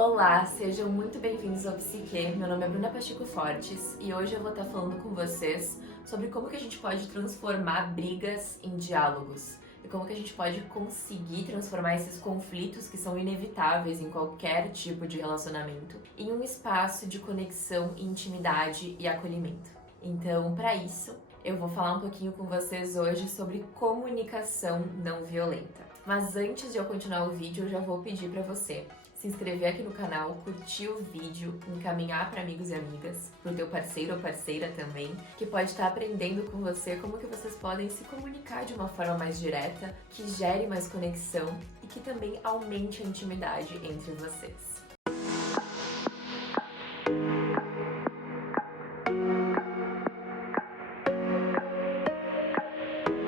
Olá, sejam muito bem-vindos ao Psique. Meu nome é Bruna Pacheco Fortes e hoje eu vou estar falando com vocês sobre como que a gente pode transformar brigas em diálogos e como que a gente pode conseguir transformar esses conflitos que são inevitáveis em qualquer tipo de relacionamento em um espaço de conexão, intimidade e acolhimento. Então, para isso, eu vou falar um pouquinho com vocês hoje sobre comunicação não violenta. Mas antes de eu continuar o vídeo, eu já vou pedir para você se inscrever aqui no canal, curtir o vídeo, encaminhar para amigos e amigas, pro teu parceiro ou parceira também, que pode estar aprendendo com você como que vocês podem se comunicar de uma forma mais direta, que gere mais conexão e que também aumente a intimidade entre vocês.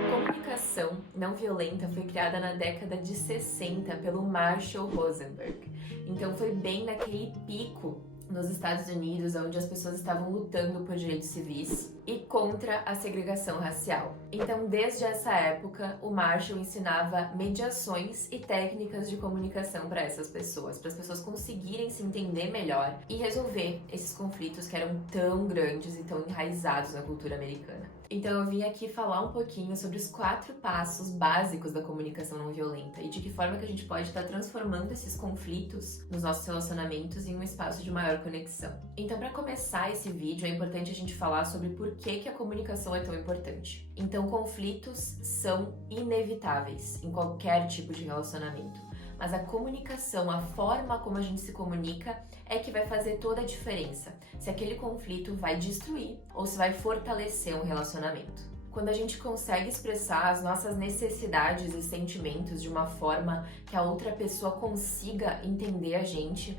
Comunicação não violenta foi criada na década de 60 pelo Marshall Rosenberg. Então foi bem naquele pico nos Estados Unidos, onde as pessoas estavam lutando por direitos civis e contra a segregação racial. Então, desde essa época, o Marshall ensinava mediações e técnicas de comunicação para essas pessoas, para as pessoas conseguirem se entender melhor e resolver esses conflitos que eram tão grandes e tão enraizados na cultura americana. Então eu vim aqui falar um pouquinho sobre os 4 passos básicos da comunicação não violenta e de que forma que a gente pode estar transformando esses conflitos nos nossos relacionamentos em um espaço de maior conexão. Então, para começar esse vídeo, é importante a gente falar sobre por que a comunicação é tão importante. Então, conflitos são inevitáveis em qualquer tipo de relacionamento. Mas a comunicação, a forma como a gente se comunica é que vai fazer toda a diferença. Se aquele conflito vai destruir ou se vai fortalecer um relacionamento. Quando a gente consegue expressar as nossas necessidades e sentimentos de uma forma que a outra pessoa consiga entender a gente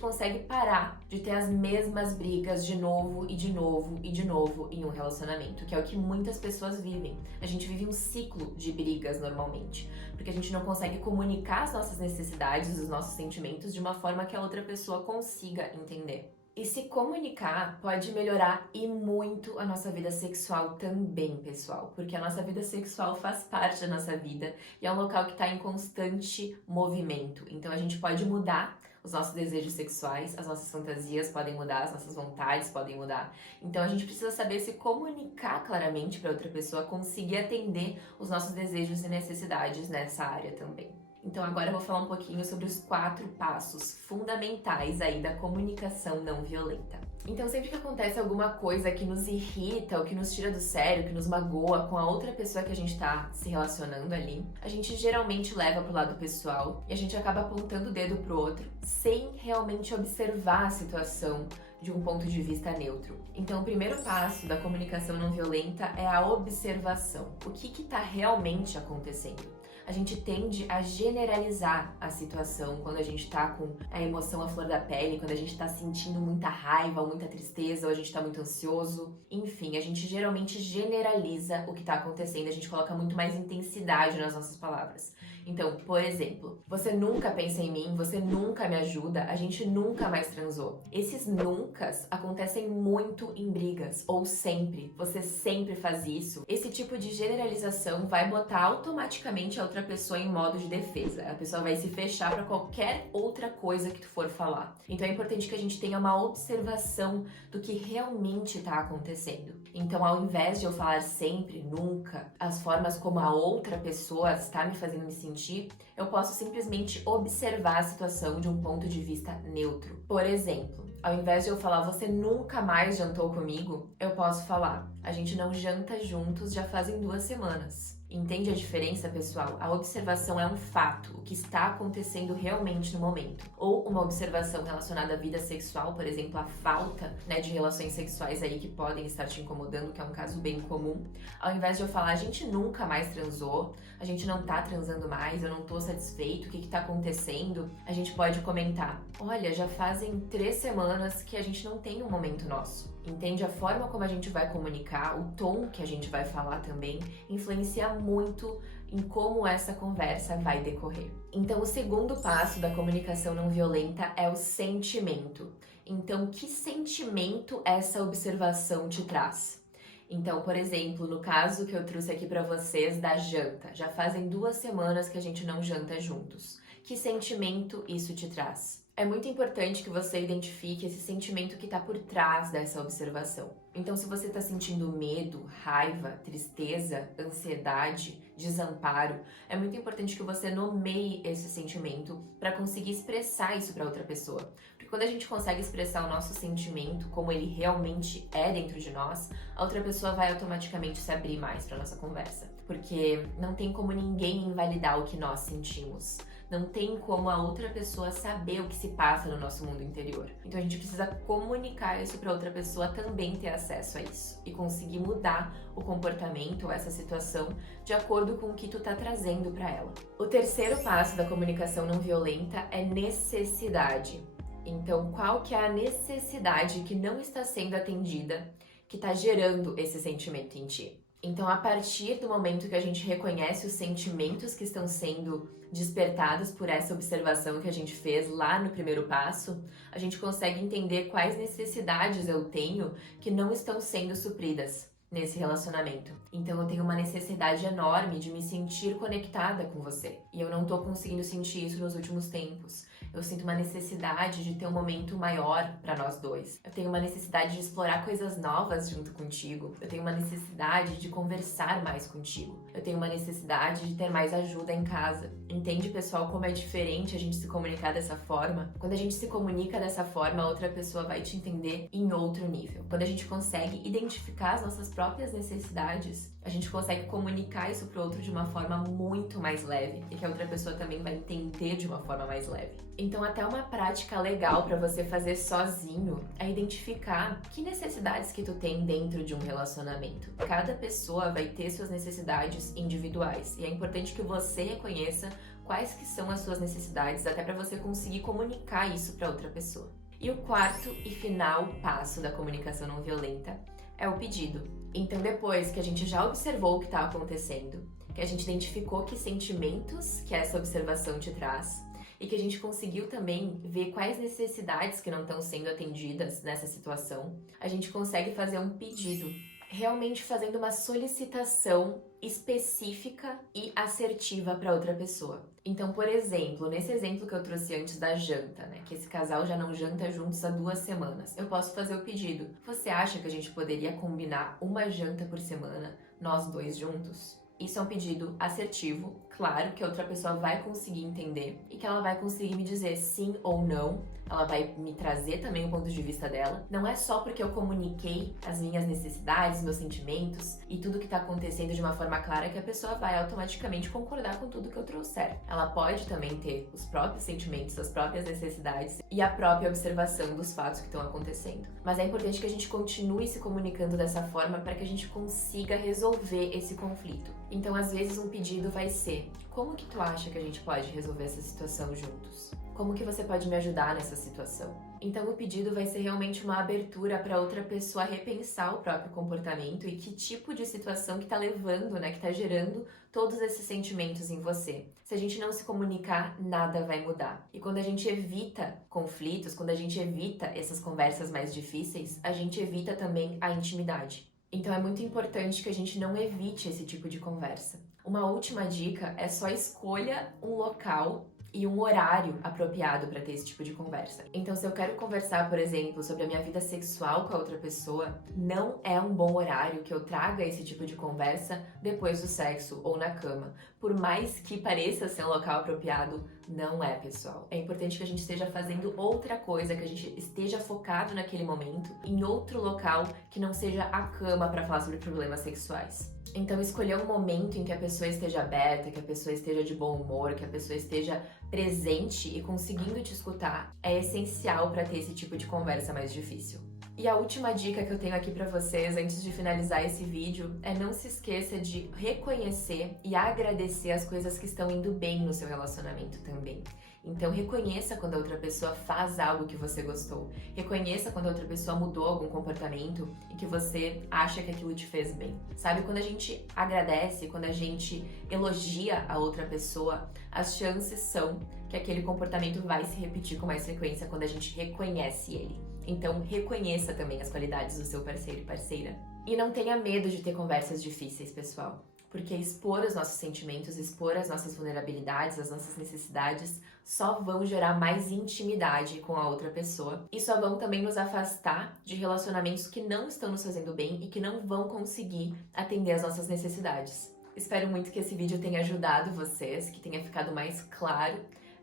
consegue parar de ter as mesmas brigas de novo e de novo e de novo em um relacionamento, que é o que muitas pessoas vivem. A gente vive um ciclo de brigas normalmente, porque a gente não consegue comunicar as nossas necessidades, os nossos sentimentos de uma forma que a outra pessoa consiga entender. E se comunicar pode melhorar e muito a nossa vida sexual também, pessoal, porque a nossa vida sexual faz parte da nossa vida e é um local que está em constante movimento. Então a gente pode mudar os nossos desejos sexuais, as nossas fantasias podem mudar, as nossas vontades podem mudar. Então a gente precisa saber se comunicar claramente para outra pessoa, conseguir atender os nossos desejos e necessidades nessa área também. Então agora eu vou falar um pouquinho sobre os 4 passos fundamentais aí da comunicação não violenta. Então sempre que acontece alguma coisa que nos irrita ou que nos tira do sério, que nos magoa com a outra pessoa que a gente tá se relacionando ali, a gente geralmente leva pro lado pessoal e a gente acaba apontando o dedo pro outro sem realmente observar a situação de um ponto de vista neutro. Então o primeiro passo da comunicação não violenta é a observação. O que tá realmente acontecendo? A gente tende a generalizar a situação quando a gente tá com a emoção à flor da pele, quando a gente tá sentindo muita raiva ou muita tristeza, ou a gente tá muito ansioso. Enfim, a gente geralmente generaliza o que tá acontecendo, a gente coloca muito mais intensidade nas nossas palavras. Então, por exemplo, você nunca pensa em mim, você nunca me ajuda, a gente nunca mais transou. Esses nuncas acontecem muito em brigas, ou sempre. Você sempre faz isso. Esse tipo de generalização vai botar automaticamente a outra pessoa em modo de defesa. A pessoa vai se fechar para qualquer outra coisa que tu for falar. Então é importante que a gente tenha uma observação do que realmente está acontecendo. Então, ao invés de eu falar sempre, nunca, as formas como a outra pessoa está me fazendo me sentir, eu posso simplesmente observar a situação de um ponto de vista neutro. Por exemplo, ao invés de eu falar, você nunca mais jantou comigo, eu posso falar, a gente não janta juntos já fazem 2 semanas. Entende a diferença, pessoal? A observação é um fato, o que está acontecendo realmente no momento. Ou uma observação relacionada à vida sexual, por exemplo, a falta, de relações sexuais aí que podem estar te incomodando, que é um caso bem comum. Ao invés de eu falar, a gente nunca mais transou, a gente não tá transando mais, eu não tô satisfeito, o que tá acontecendo? A gente pode comentar, olha, já fazem 3 semanas que a gente não tem um momento nosso. Entende? A forma como a gente vai comunicar, o tom que a gente vai falar também, influencia muito em como essa conversa vai decorrer. Então, o segundo passo da comunicação não violenta é o sentimento. Então, que sentimento essa observação te traz? Então, por exemplo, no caso que eu trouxe aqui pra vocês da janta, já fazem 2 semanas que a gente não janta juntos. Que sentimento isso te traz? É muito importante que você identifique esse sentimento que está por trás dessa observação. Então, se você está sentindo medo, raiva, tristeza, ansiedade, desamparo, é muito importante que você nomeie esse sentimento para conseguir expressar isso para outra pessoa. Porque quando a gente consegue expressar o nosso sentimento como ele realmente é dentro de nós, a outra pessoa vai automaticamente se abrir mais para nossa conversa. Porque não tem como ninguém invalidar o que nós sentimos. Não tem como a outra pessoa saber o que se passa no nosso mundo interior. Então a gente precisa comunicar isso para outra pessoa também ter acesso a isso e conseguir mudar o comportamento ou essa situação de acordo com o que tu tá trazendo para ela. O terceiro passo da comunicação não violenta é necessidade. Então, qual que é a necessidade que não está sendo atendida que está gerando esse sentimento em ti? Então, a partir do momento que a gente reconhece os sentimentos que estão sendo despertados por essa observação que a gente fez lá no primeiro passo, a gente consegue entender quais necessidades eu tenho que não estão sendo supridas nesse relacionamento. Então, eu tenho uma necessidade enorme de me sentir conectada com você. E eu não tô conseguindo sentir isso nos últimos tempos. Eu sinto uma necessidade de ter um momento maior para nós dois. Eu tenho uma necessidade de explorar coisas novas junto contigo. Eu tenho uma necessidade de conversar mais contigo. Eu tenho uma necessidade de ter mais ajuda em casa. Entende, pessoal, como é diferente a gente se comunicar dessa forma? Quando a gente se comunica dessa forma, a outra pessoa vai te entender em outro nível. Quando a gente consegue identificar as nossas próprias necessidades, a gente consegue comunicar isso pro outro de uma forma muito mais leve e que a outra pessoa também vai entender de uma forma mais leve. Então, até uma prática legal para você fazer sozinho é identificar que necessidades que tu tem dentro de um relacionamento. Cada pessoa vai ter suas necessidades individuais e é importante que você reconheça quais que são as suas necessidades até para você conseguir comunicar isso para outra pessoa. E o quarto e final passo da comunicação não violenta é o pedido. Então, depois que a gente já observou o que está acontecendo, que a gente identificou que sentimentos que essa observação te traz e que a gente conseguiu também ver quais necessidades que não estão sendo atendidas nessa situação, a gente consegue fazer um pedido, realmente fazendo uma solicitação específica e assertiva para outra pessoa. Então, por exemplo, nesse exemplo que eu trouxe antes da janta, né, que esse casal já não janta juntos há 2 semanas, eu posso fazer o pedido. Você acha que a gente poderia combinar uma janta por semana, nós dois juntos? Isso é um pedido assertivo, claro que a outra pessoa vai conseguir entender e que ela vai conseguir me dizer sim ou não. Ela vai me trazer também o ponto de vista dela. Não é só porque eu comuniquei as minhas necessidades, meus sentimentos e tudo que tá acontecendo de uma forma clara que a pessoa vai automaticamente concordar com tudo que eu trouxer. Ela pode também ter os próprios sentimentos, as próprias necessidades e a própria observação dos fatos que estão acontecendo. Mas é importante que a gente continue se comunicando dessa forma para que a gente consiga resolver esse conflito. Então, às vezes, um pedido vai ser: como que tu acha que a gente pode resolver essa situação juntos? Como que você pode me ajudar nessa situação? Então, o pedido vai ser realmente uma abertura para outra pessoa repensar o próprio comportamento e que tipo de situação que tá levando, né, que tá gerando todos esses sentimentos em você. Se a gente não se comunicar, nada vai mudar. E quando a gente evita conflitos, quando a gente evita essas conversas mais difíceis, a gente evita também a intimidade. Então é muito importante que a gente não evite esse tipo de conversa. Uma última dica é só escolha um local e um horário apropriado para ter esse tipo de conversa. Então, se eu quero conversar, por exemplo, sobre a minha vida sexual com a outra pessoa, não é um bom horário que eu traga esse tipo de conversa depois do sexo ou na cama. Por mais que pareça ser um local apropriado, não é, pessoal. É importante que a gente esteja fazendo outra coisa, que a gente esteja focado naquele momento, em outro local que não seja a cama para falar sobre problemas sexuais. Então, escolher um momento em que a pessoa esteja aberta, que a pessoa esteja de bom humor, que a pessoa esteja presente e conseguindo te escutar é essencial para ter esse tipo de conversa mais difícil. E a última dica que eu tenho aqui para vocês antes de finalizar esse vídeo é não se esqueça de reconhecer e agradecer as coisas que estão indo bem no seu relacionamento também. Então, reconheça quando a outra pessoa faz algo que você gostou. Reconheça quando a outra pessoa mudou algum comportamento e que você acha que aquilo te fez bem. Sabe, quando a gente agradece, quando a gente elogia a outra pessoa, as chances são que aquele comportamento vai se repetir com mais frequência quando a gente reconhece ele. Então, reconheça também as qualidades do seu parceiro e parceira. E não tenha medo de ter conversas difíceis, pessoal. Porque expor os nossos sentimentos, expor as nossas vulnerabilidades, as nossas necessidades, só vão gerar mais intimidade com a outra pessoa e só vão também nos afastar de relacionamentos que não estão nos fazendo bem e que não vão conseguir atender às nossas necessidades. Espero muito que esse vídeo tenha ajudado vocês, que tenha ficado mais claro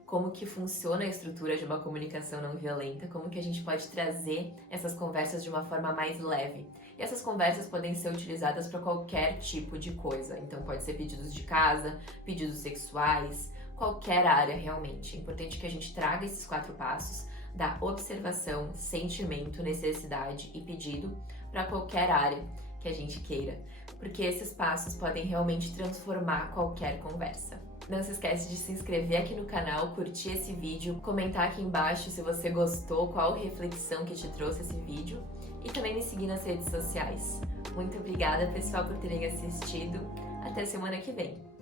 como que funciona a estrutura de uma comunicação não violenta, como que a gente pode trazer essas conversas de uma forma mais leve. E essas conversas podem ser utilizadas para qualquer tipo de coisa. Então pode ser pedidos de casa, pedidos sexuais, qualquer área realmente. É importante que a gente traga esses 4 passos da observação, sentimento, necessidade e pedido para qualquer área que a gente queira, porque esses passos podem realmente transformar qualquer conversa. Não se esquece de se inscrever aqui no canal, curtir esse vídeo, comentar aqui embaixo se você gostou, qual reflexão que te trouxe esse vídeo e também me seguir nas redes sociais. Muito obrigada, pessoal, por terem assistido. Até semana que vem!